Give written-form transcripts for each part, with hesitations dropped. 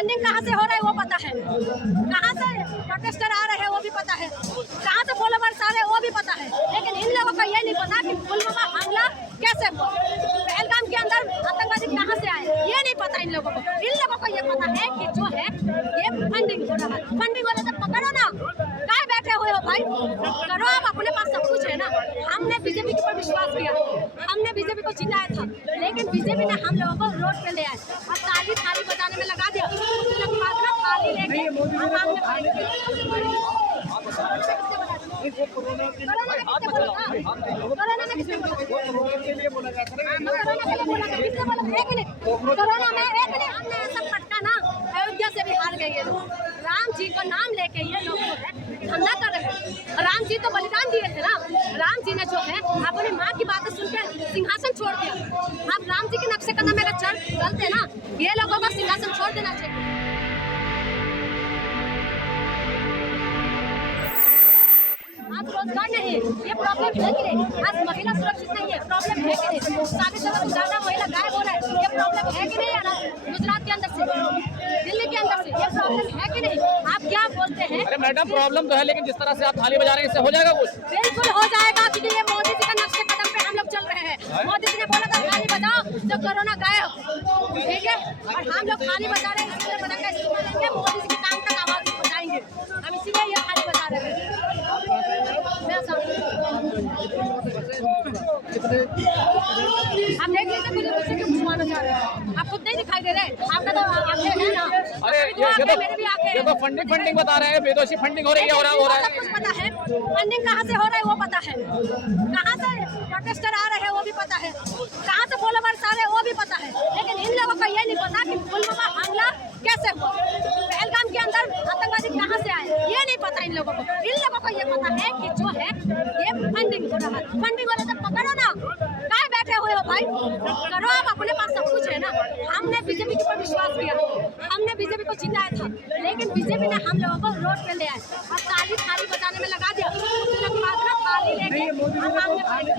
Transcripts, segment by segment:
Funding कहाँ से हो रहा है वो पता है, कहाँ से प्रोटेस्टर आ रहे हैं वो भी पता है, कहाँ से फॉलोवर्स आ रहे हैं वो भी पता है, लेकिन इन लोगों को ये नहीं पता कि पुलवामा हमला कैसे हुआ, पहलगाम के अंदर आतंकवादी कहाँ से आए, ये नहीं पता इन लोगों को। इन लोगों को ये पता है कि जो है ये फंडिंग हो रहा है, फंडिंग हो रहा है तो पकड़ो ना, कहाँ बैठे हुए हो भाई, करो, आप अपने पास सब कुछ है ना। हमने बीजेपी के ऊपर विश्वास किया, हमने बीजेपी को जिताया था, लेकिन बीजेपी ने हम लोगों को रोड पे ले आए और ताली थाली बजाने में लगा दिया, उसके बाद ना थाली लेके हम आगे कोरोना में किसने बोला था? कोरोना में एक ने हमने ऐसा पटका ना, अयोध्या से भी हार गए ये लोग, राम जी को नाम लेके ये लोग जो है धंधा कर रहे हैं। राम जी तो बलिदान दिए थे ना, राम जी ने जो है अपनी माँ की बातें सुनकर सिंहासन छोड़ दिया। आप राम जी के नक्शे कदम में अगर चलते ना, ये लोगों को सिंहासन छोड़ देना चाहिए। आज रोजगार नहीं, ये प्रॉब्लम है कि नहीं? आज महिला सुरक्षित नहीं है, प्रॉब्लम है कि नहीं? शादी से ज्यादा महिला गायब हो रहा है, ये प्रॉब्लम है कि नहीं? गुजरात के अंदर से, दिल्ली के अंदर से, ये प्रॉब्लम है कि नहीं? आप क्या बोलते हैं? अरे मैडम प्रॉब्लम तो है, लेकिन जिस तरह से आप थाली बजा रहे हैं इससे हो जाएगा कुछ? बिल्कुल हो जाएगा, क्योंकि ये मोदी जी का नक्शे कदम पे हम लोग चल रहे हैं। मोदी जी ने बोला था थाली बजाओ तो कोरोना गायब, ठीक है, और हम लोग थाली बजा रहे हैं, इसलिए बजा कर मोदी जी के काम तक आवाज पहुंचाएंगे, हम इसीलिए ये थाली बजा रहे हैं। आप देख लेते मुझे दूसरे क्यों घुसवाना चाह रहे हैं? आप खुद नहीं दिखाई दे रहे, आपका तो आंखें हैं ना। अरे ये तो फंडिंग बता रहे हैं, बेदोशी फंडिंग हो रही है, हो रहा है। सब कुछ पता है, फंडिंग कहाँ से हो रहा है वो पता है, कहाँ से प्रोटेस्टर आ रहे हैं वो भी पता है, कहाँ से फॉलोवर्स आ रहे हैं वो भी पता है, लेकिन इन लोगों को ये नहीं पता कि पुलवामा हमला कैसे हुआ, पहलगाम के अंदर आतंकवादी कहाँ से आए, ये नहीं पता इन लोगों को। इन लोगों को ये पता है कि जो है ये फंडिंग हो रहा है, फंडिंग हो रहा है तो पकड़ो ना, कहाँ बैठे हुए हो भाई, करो, आप अपने पास सब कुछ है ना। हमने बीजेपी के ऊपर विश्वास किया, हमने बीजेपी को जिताया था, लेकिन बीजेपी ने हम लोगों को रोड पे ले आए और ताली थाली बजाने में लगा दिया, उसके बाद ना थाली लेके हम आगे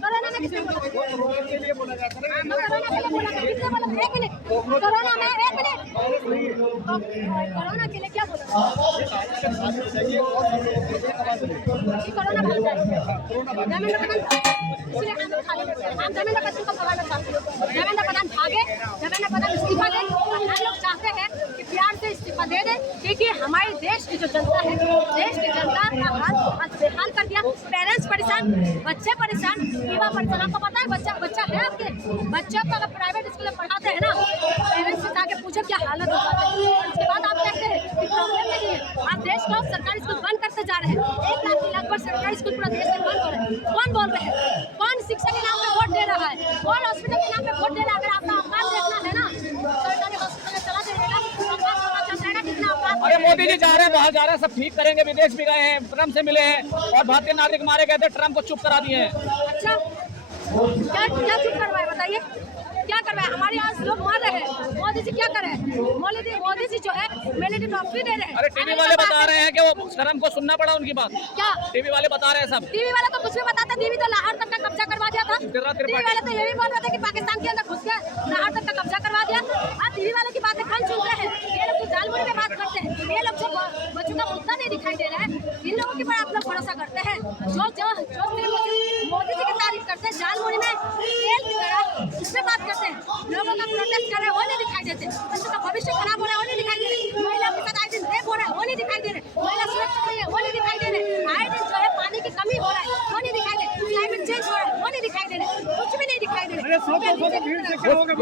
कोरोना में किसने बोला था? कोरोना में एक मिनट, कोरोना के लिए क्या बोला? कोरोना भाग जाएगा, इसलिए हम धर्मेंद्र प्रधान को भगाना चाहते हैं। धर्मेंद्र प्रधान भागे, धर्मेंद्र प्रधान इस्तीफा दे, हम लोग चाहते हैं कि बिहार से इस्तीफा दे दे, क्योंकि हमारे देश की जो जनता है, देश की जनता का हाल बेहाल कर दिया, पेरेंट्स परेशान, बच्चे परेशान, युवा परेशान। आपको पता है बच्चा है आपके बच्चों को अगर प्राइवेट स्कूल में पढ़ाते हैं ना, पेरेंट्स से जाके पूछो क्या हालत हो जाती है, उसके बाद आप कहते हैं कि प्रॉब्लम नहीं है। आप देश को सरकारी स्कूल बंद करते जा रहे हैं, 1 लाख की लगभग सरकारी स्कूल पूरा देश में बंद हो रहे हैं। कौन बोल रहे हैं? कौन शिक्षा के नाम पे वोट दे रहा है? कौन हॉस्पिटल के नाम पे वोट दे रहा है? अगर आपका औकात देखना है ना, सरकारी हॉस्पिटल में चला जाएगा, पता चल जाएगा कितना औकात। अरे मोदी जी जा रहे हैं, बाहर जा रहे हैं, सब ठीक करेंगे, विदेश भी गए हैं, ट्रम्प से मिले हैं और भारतीय नागरिक मारे गए थे, ट्रम्प को चुप करा दिए हैं। अच्छा, क्या चुप करवाए बताइए, क्या करवाए? हमारे यहाँ लोग मर रहे हैं, मोदी जी क्या करे? मोदी जी जो है मिलिट्री ट्रॉफी दे रहे हैं। अरे टीवी वाले बता रहे हैं कि वो ट्रम्प को सुनना पड़ा उनकी बात। क्या टीवी वाले बता रहे हैं? सब टीवी वाला तो कुछ भी बताता, टीवी तो लाहौर तक का कब्जा करवा दिया था। टीवी वाले तो ये भी बोल रहे थे कि पाकिस्तान के अंदर घुस के लाहौर तक का कब्जा करवा दिया। आप टीवी वाले की बातें कौन सुन रहे हैं? ये लोग जालमुरी में बात करते हैं, ये लोग जो बच्चों का मुद्दा नहीं दिखाई दे रहा है, इन लोगों के ऊपर आप लोग भरोसा करते हैं। जो मोदी जी की तारीफ करते हैं, जालमुरी में तेल की तरह उसमें बात करते हैं, लोगों का प्रोटेस्ट कर रहे हैं वो नहीं दिखाई देते, बच्चों का भविष्य खराब हो रहा है वो नहीं दिखाई दे रहे, महिला के साथ आए दिन रेप हो रहा है वो नहीं दिखाई दे रहे, महिला सुरक्षित नहीं है वो नहीं दिखाई दे रहे, आए दिन जो है पानी की कमी हो रहा है वो नहीं दिखाई दे रहे, क्लाइमेट चेंज हो रहा है वो नहीं दिखाई दे रहे, कुछ भी नहीं दिखाई दे रहे।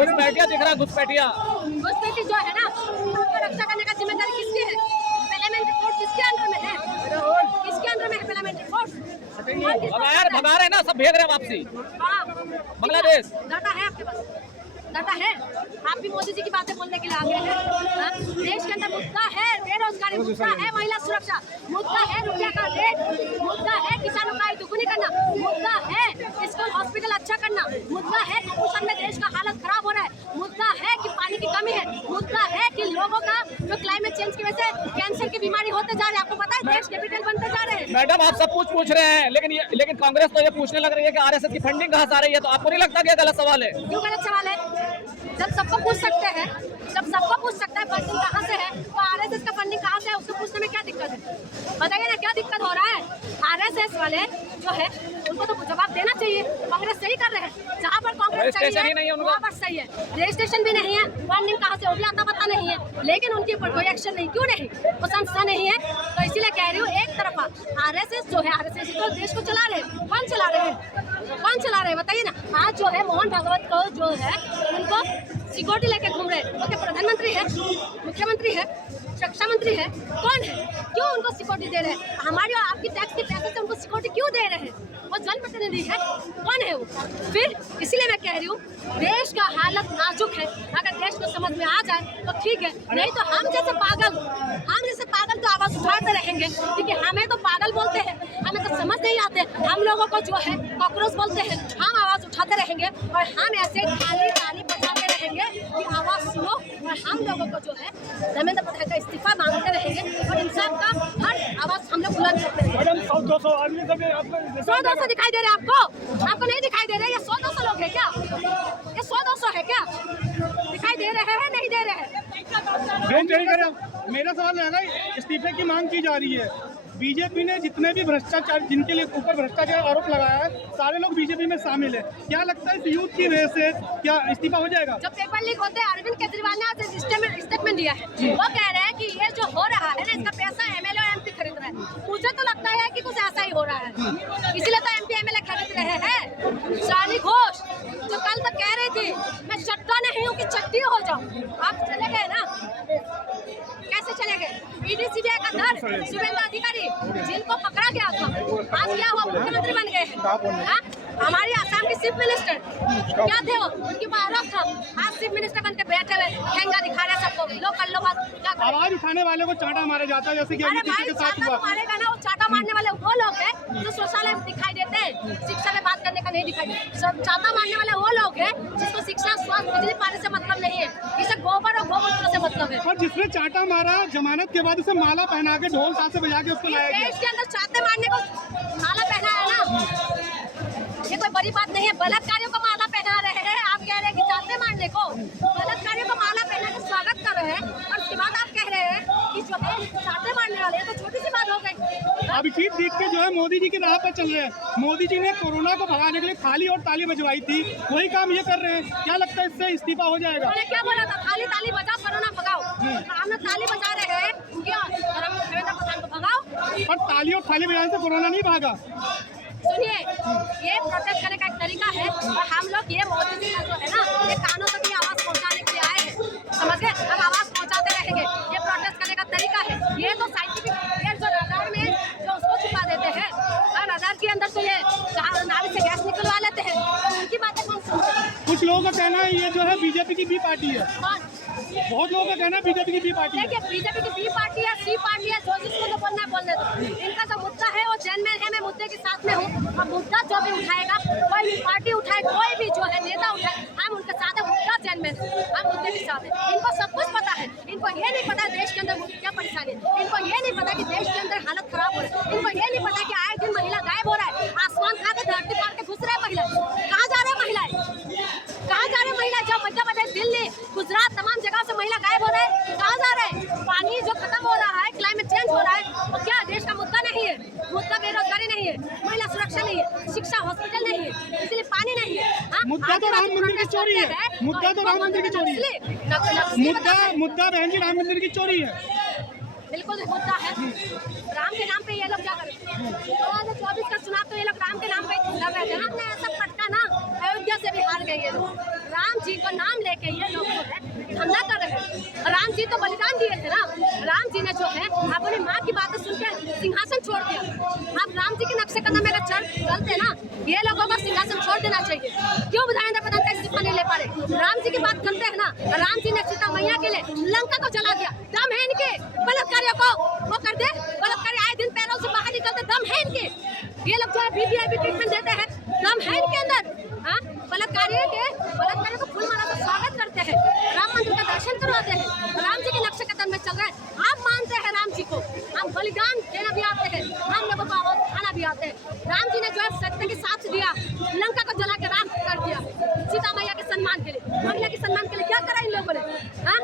घुसपैठिया दिख रहा है, घुसपैठिया। घुसपैठी जो है ना, उसको रक्षा करने का जिम्मेदारी किसकी है? पार्लियामेंट्री फोर्स किसके अंडर में है? किसके अंडर में है पार्लियामेंट्री फोर्स? भगा रहे ना, सब भेज रहे हैं वापसी बांग्लादेश। डाटा है आपके पास? डाटा है? आप भी मोदी जी की बातें बोलने के लिए आ गए हैं। देश के अंदर मुद्दा है बेरोजगारी, मुद्दा है महिला सुरक्षा, मुद्दा है रुपया का रेट, मुद्दा है किसानों का आय दुगुनी करना, मुद्दा है स्कूल हॉस्पिटल अच्छा करना, मुद्दा है कुपोषण में देश का हालत खराब हो रहा है, मुद्दा है कि पानी की कमी है, मुद्दा है कि लोगों का जो क्लाइमेट चेंज की वजह से कैंसर की बीमारी होते जा रहे हैं। आपको पता है देश कैपिटल बनते जा रहे हैं। मैडम मैडम आप सब कुछ पूछ रहे हैं, लेकिन कांग्रेस तो ये पूछने लग रही है कि आरएसएस की फंडिंग कहाँ से आ रही है, तो आपको नहीं लगता कि ये गलत सवाल है? क्यों गलत सवाल है? जब सबको पूछ सकते हैं, जब सबको पूछ सकता है फंडिंग कहाँ से है, तो आरएसएस का फंडिंग कहाँ से है उसको पूछने में क्या दिक्कत है? बताइए ना, क्या दिक्कत हो रहा है? आरएसएस वाले जो है उनको तो जवाब देना चाहिए। कांग्रेस सही कर रहे हैं, जहाँ पर कांग्रेस सही है वहाँ पर सही है। रजिस्ट्रेशन भी नहीं है, फंडिंग कहाँ से होगी आता पता नहीं है, लेकिन उनके ऊपर कोई एक्शन नहीं। क्यों नहीं? वो संस्था नहीं है, तो इसीलिए कह रही हूँ एक तरफा आरएसएस जो है, आरएसएस तो देश को चला रहे हैं। कौन चला रहे हैं? कौन चला रहे हैं बताइए ना। आज जो है मोहन भागवत को जो है उनको सिक्योरिटी लेके घूम रहे हैं। ओके, प्रधानमंत्री है, मुख्यमंत्री है, शिक्षा मंत्री है, कौन है? क्यों उनको सिक्योरिटी दे रहे हैं? हमारी और आपकी टैक्स के पैसे से उनको सिक्योरिटी क्यों दे रहे हैं? वो जनप्रतिनिधि है, कौन है वो? फिर इसलिए मैं कह रही हूँ देश का हालत नाजुक है। अगर देश को समझ में आ जाए तो ठीक है, नहीं तो हम जैसे पागल तो आवाज उठाते रहेंगे, क्योंकि हमें तो पागल बोलते हैं, हमें तो समझ नहीं आते। हम लोगों को जो है कॉकरोच बोलते हैं। हम आवाज उठाते रहेंगे और हम ऐसे ताली बजाते रहेंगे कि आवाज सुनो, और हम लोगों को जो है धर्मेंद्र प्रधान का इस्तीफा मांगते रहेंगे और इंसाफ का हर आवाज हम लोग बुलंद करते रहेंगे। 100-200 आदमी सब 100-200 दिखाई दे रहे हैं आपको? आपको नहीं दिखाई दे रहे? ये 100-200 लोग है क्या? ये 100-200 है क्या? दिखाई दे रहे हैं? नहीं दे रहे हैं? मेरा सवाल है, इस्तीफे की मांग की जा रही है। बीजेपी ने जितने भी भ्रष्टाचार, जिनके लिए ऊपर भ्रष्टाचार आरोप लगाया है, सारे लोग बीजेपी में शामिल है। क्या लगता है इस यूथ की वजह से क्या इस्तीफा हो जाएगा? जब पेपर लीक होते हैं, अरविंद केजरीवाल ने आज स्टेटमेंट दिया है। वो कह रहे हैं कि ये जो हो रहा है ना, इसका पैसा एमएलए और एमपी खरीद रहे हैं। मुझे तो लगता है कि कुछ ऐसा ही हो रहा है, इसीलिए तो एमपी एमएलए खरीद रहे हैं। शाली घोष जो कल तक कह रही थी मैं चट्टा नहीं हूँ कि चट्टी हो जाऊँ, आप चले गए ना। कैसे चले गए? ईडी सीबीआई का दर शुभेंदु अधिकारी जिनको पकड़ा गया था, आज क्या हुआ? मुख्यमंत्री बन गए हैं। हमारी आसाम की चीफ मिनिस्टर क्या थे वो? उनकी आरोप था, आज चीफ मिनिस्टर बनकर बैठे हुए ठेंगा दिखा रहे सबको। लो कर लो बात। आवाज उठाने वाले को चाटा मारा जाता है, जैसे कि अरे भाई चाटा तो मारेगा ना, वो चाटा मारने वाले वो लोग हैं जो शौचालय में दिखाई देते हैं, शिक्षा में बात करने का नहीं दिखाई देता। चाटा मारने वाले वो लोग हैं जिसको शिक्षा, स्वास्थ्य, बिजली, पानी से मतलब नहीं है, इसे गोबर और गोमूत्र से मतलब है। और जिसने चाटा मारा, जमानत के बाद उसे माला पहना के ढोल साथ से बजा के उसको लाया गया। देश के अंदर चाटे मारने को माला पहनाया ना, ये कोई बड़ी बात नहीं है। बलात्कारियों को माला पहना रहे हैं, आप कह रहे हैं कि चाटे मारने को, बलात्कारियों को माला पहना के स्वागत कर रहे हैं, और उसके बाद आप कह रहे हैं कि जो है चाटे मारने वाले, तो छोटी सी बात हो गई। अभिजीत देख के जो है मोदी जी की राह पर चल रहे हैं। मोदी जी ने कोरोना को भगाने के लिए थाली और ताली बजवाई थी, वही काम ये कर रहे हैं। क्या लगता है इससे इस्तीफा हो जाएगा? मैंने क्या बोला था? थाली ताली बजाओ, कोरोना भगाओ। हम ताली बजा रहे हैं, क्या धर्मेंद्र प्रधान को भगाओ? और ताली और थाली बजाने से कोरोना नहीं भागा। सुनिए, ये प्रोटेस्ट करने का एक तरीका है, और हम लोग ये मोदी जी का जो है ना, ये कानों तक की आवाज पहुंचाने के लिए आए हैं, समझ गए? हम आवाज पहुंचाते रहेंगे। ये प्रोटेस्ट करने का तरीका है। ये तो साइंटिफिक, ये जो रडार में जो उसको छुपा देते हैं, और रडार के अंदर तो ये नाली से गैस निकलवा लेते हैं, तो उनकी बातें कौन सुनते हैं? कुछ लोगों का कहना है ये जो है बीजेपी की बी पार्टी है। बहुत लोगों का कहना है बीजेपी की बी पार्टी है। देखिए, बीजेपी की बी पार्टी है, सी पार्टी है, जो जिसको जो बोलना है बोलने दो। इनका जो मुद्दा है वो जेनमेन है, मैं मुद्दे के साथ में हूँ, और मुद्दा जो भी उठाएगा, कोई भी पार्टी उठाए, कोई भी जो है नेता उठाए, हम उनके साथ है, मुद्दा जेनमेन है, हम मुद्दे के साथ है। इनको सब कुछ पता है, इनको ये नहीं पता देश के अंदर क्या परेशानी है, इनको ये नहीं पता कि देश के अंदर हालत खराब हो रही है, इनको ये नहीं पता कि आए दिन महिला गायब हो रहा है, आसमान खा के धरती पार के घुस रहे हैं महिला। कहाँ जा रहे हैं महिलाएं? कहाँ जा रहे हैं महिला? जो मध्य प्रदेश, दिल्ली, गुजरात, तमाम जगह से महिला गायब हो रहे हैं, कहाँ जा रहे हैं? पानी जो खत्म हो रहा है, क्लाइमेट चेंज हो रहा है, वो क्या देश का मुद्दा नहीं है? मुद्दा बेरोजगारी नहीं है, महिला सुरक्षा नहीं है, शिक्षा, हॉस्पिटल नहीं है, इसलिए पानी नहीं है। मुद्दा तो राम मंदिर की चोरी है। मुद्दा तो राम मंदिर की चोरी है। मुद्दा बहन जी राम मंदिर की चोरी है। बिल्कुल मुद्दा है। राम के नाम पे ये लोग क्या करें? 2024 का चुनाव तो ये लोग राम के नाम पे लड़ रहे थे ना, हमने ऐसा पटका ना, अयोध्या से भी हार गए ये लोग। राम जी को नाम लेके ये लोग जो है हमला कर रहे हैं। राम जी तो बलिदान दिए थे ना, राम जी ने जो है अपनी माँ की बातें सुनकर सिंहासन छोड़ दिया। आप राम जी के नक्शे कदम में अगर चलते ना, ये लोगों को सिंहासन छोड़ देना चाहिए। क्यों धर्मेंद्र प्रधान का इस्तीफा नहीं ले पा रहे? राम जी की बात करते हैं ना, राम जी ने सीता मैया के लिए लंका को जला दिया, दम है इनके। बलात्कारियों को वो कर दे, बलात्कारी आए दिन पैरों से बाहर निकलते, दम है इनके। ये लोग जो है वीवीआईपी ट्रीटमेंट देते हैं, दम है इनके अंदर। हाँ, बलात्कारियों को फूल माला का स्वागत करते हैं, राम मंदिर का दर्शन करवाते हैं, राम जी के नक्शे कदम में चल रहे हैं। आप मानते हैं राम जी को, हम बलिदान देना भी आते हैं, हम लोगों को सम्मान के लिए, महिला के सम्मान के लिए क्या करा इन लोगों ने? हाँ,